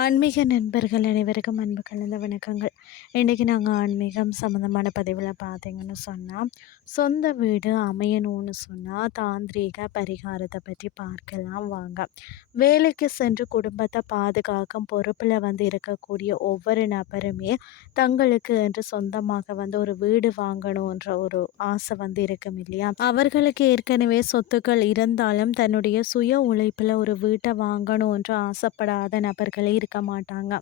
ஆன்மீக நண்பர்கள் அனைவருக்கும் அன்பு கலந்த வணக்கங்கள். இன்றைக்கி நாங்கள் ஆன்மீகம் சம்மந்தமான பதிவில் பார்த்தீங்கன்னு சொன்னால் சொந்த வீடு அமையணும்னு சொன்னால் தாந்திரீக பரிகாரத்தை பற்றி பார்க்கலாம் வாங்க. வேலைக்கு சென்று குடும்பத்தை பாதுகாக்கும் பொறுப்பில் வந்து இருக்கக்கூடிய ஒவ்வொரு நபருமே தங்களுக்கு என்று சொந்தமாக வந்து ஒரு வீடு வாங்கணுன்ற ஒரு ஆசை வந்து இருக்கும் இல்லையா? அவர்களுக்கு ஏற்கனவே சொத்துக்கள் இருந்தாலும் தன்னுடைய சுய உழைப்பில் ஒரு வீட்டை வாங்கணுன்ற ஆசைப்படாத நபர்களே இருக்க மாட்டாங்க.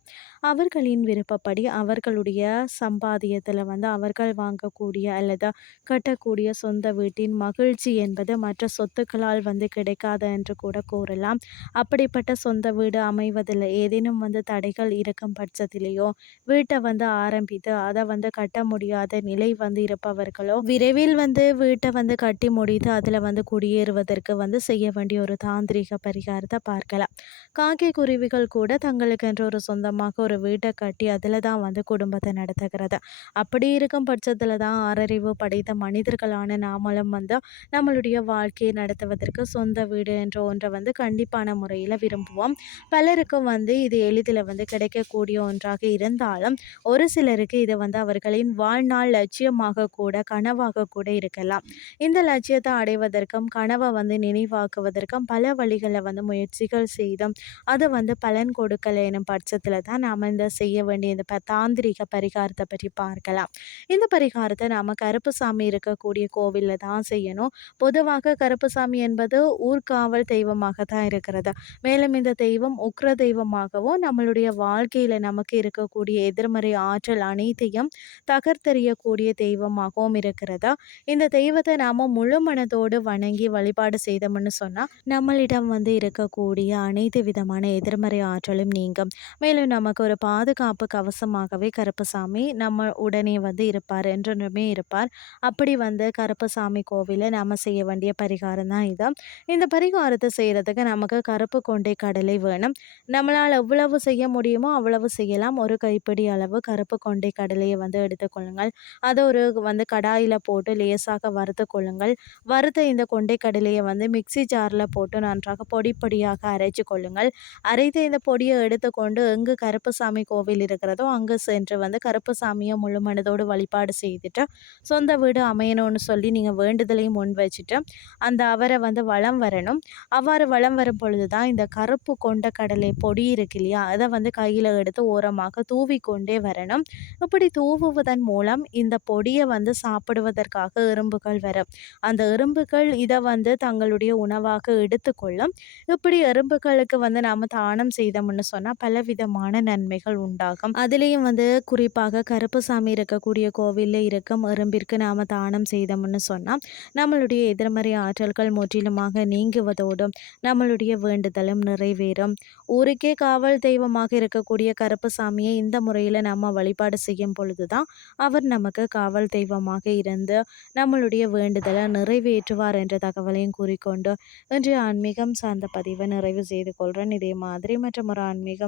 அவர்களின் விருப்பப்படி அவர்களுடைய சம்பாதியத்தில் வந்து அவர்கள் வாங்கக்கூடிய அல்லது கட்டக்கூடிய சொந்த வீட்டின் மகிழ்ச்சி என்பது மற்ற சொத்துக்களால் வந்து கிடைக்காது என்று கூட கூறலாம். அப்படிப்பட்ட சொந்த வீடு அமைவதில் ஏதேனும் வந்து தடைகள் இருக்கும் பட்சத்திலேயோ வீட்டை வந்து ஆரம்பித்து அதை வந்து கட்ட முடியாத நிலை வந்து இருப்பவர்களோ விரைவில் வந்து வீட்டை வந்து கட்டி முடித்து அதில் வந்து குடியேறுவதற்கு வந்து செய்ய வேண்டிய ஒரு தாந்திரிக பரிகாரத்தை பார்க்கலாம். காக்கை குருவிகள் கூட தங்களுக்கு என்ற ஒரு சொந்தமாக ஒரு வீட்டை கட்டி அதில் தான் வந்து குடும்பத்தை நடத்துகிறது. அப்படி இருக்கும் பட்சத்தில் தான் ஆறறிவு படைத்த மனிதர்களான நாமளும் வந்து நம்மளுடைய வாழ்க்கையை நடத்துவதற்கு சொந்த வீடு என்ற ஒன்றை வந்து கண்டிப்பான முறையில் விரும்புவோம். பலருக்கும் வந்து இது எளிதில் வந்து கிடைக்கக்கூடிய ஒன்றாக இருந்தாலும் ஒரு சிலருக்கு இது வந்து அவர்களின் வாழ்நாள் லட்சியமாக கூட கனவாக கூட இருக்கலாம். இந்த லட்சியத்தை அடைவதற்கும் கனவை வந்து நினைவாக்குவதற்கும் பல வழிகளை வந்து முயற்சிகள் செய்தும் அது வந்து பலன் கொடுக்கலை எனும் பட்சத்தில் தான் நாம் இந்த செய்ய வேண்டிய இந்த தாந்திரிக பரிகாரத்தை பற்றி பார்க்கலாம். இந்த பரிகாரத்தை நாம் கருப்புசாமி இருக்கக்கூடிய கோவிலில் தான் செய்யணும். பொதுவாக கருப்புசாமி என்பது ஊர்காவல் தெய்வமாக தான் இருக்கிறது. மேலும் இந்த தெய்வம் உக்ர தெய்வமாகவும் நம்மளுடைய வாழ்க்கையில் நமக்கு இருக்கக்கூடிய எதிர்மறை ஆற்றல் அனைத்தையும் தகர்த்தெறியக்கூடிய தெய்வமாகவும் இருக்கிறதா. இந்த தெய்வத்தை நாம் முழு மனதோடு வணங்கி வழிபாடு செய்தோம்னு சொன்னால் நம்மளிடம் வந்து இருக்கக்கூடிய அனைத்து விதமான எதிர்மறை ஆற்றலும் நீங்கும் மேலும் நமக்கு ஒரு பாதுகாப்பு கவசமாகவே கருப்பசாமி நம்ம உடனே வந்து இருப்பார் என்றுமே இருப்பார். அப்படி வந்து கருப்பசாமி கோவிலில் நம்ம செய்ய வேண்டிய பரிகாரம் தான் இது. இந்த பரிகாரத்தை செய்கிறதுக்கு நமக்கு கருப்பு கொண்டை கடலை வேணும். நம்மளால் எவ்வளவு செய்ய முடியுமோ அவ்வளவு செய்யலாம். ஒரு கைப்பிடி அளவு கருப்பு கொண்டை கடலையை வந்து எடுத்துக்கொள்ளுங்கள் அதை ஒரு வந்து கடாயில் போட்டு லேசாக வறுத்து கொள்ளுங்கள். வறுத்த இந்த கொண்டை கடலையை வந்து மிக்சி ஜாரில் போட்டு நன்றாக பொடி பொடியாக அரைச்சு கொள்ளுங்கள். அரைத்த இந்த பொடியை எடுத்து எடுத்துக்கொண்டு எங்கு கருப்பசாமி கோவில் இருக்கிறதோ அங்கே சென்று வந்து கருப்பசாமியை முழு மனதோடு வழிபாடு செய்துட்டு சொந்த வீடு அமையணும்னு சொல்லி நீங்கள் வேண்டுதலையும் முன் வச்சுட்டு அந்த அவரை வந்து வளம் வரணும். அவ்வாறு வளம் வரும் பொழுது தான் இந்த கருப்பு கொண்ட கடலை பொடி இருக்கு இல்லையா அதை வந்து கையில் எடுத்து ஓரமாக தூவி கொண்டே வரணும். இப்படி தூவுவதன் மூலம் இந்த பொடியை வந்து சாப்பிடுவதற்காக எறும்புகள் வரும். அந்த எறும்புகள் இதை வந்து தங்களுடைய உணவாக எடுத்துக்கொள்ளும். இப்படி எறும்புகளுக்கு வந்து நாம் தானம் செய்தோம்னு சொன்னால் பலவிதமான நன்மைகள் உண்டாகும். அதுலேயும் வந்து குறிப்பாக கருப்புசாமி இருக்கக்கூடிய கோவிலில் இருக்கும் எறும்பிற்கு நாம் தானம் செய்தோம்னு சொன்னால் நம்மளுடைய எதிர்மறை ஆற்றல்கள் முற்றிலுமாக நீங்குவதோடும் நம்மளுடைய வேண்டுதலும் நிறைவேறும். ஊருக்கே காவல் தெய்வமாக இருக்கக்கூடிய கருப்புசாமியை இந்த முறையில் நம்ம வழிபாடு செய்யும் பொழுது தான் அவர் நமக்கு காவல் தெய்வமாக இருந்து நம்மளுடைய வேண்டுதலை நிறைவேற்றுவார் என்ற தகவலையும் கூறிக்கொண்டு இன்றைய ஆன்மீகம் சார்ந்த பதிவை நிறைவு செய்து கொள்கிறேன் இதே மாதிரி மற்றும் ஒரு ஆன்மீகம்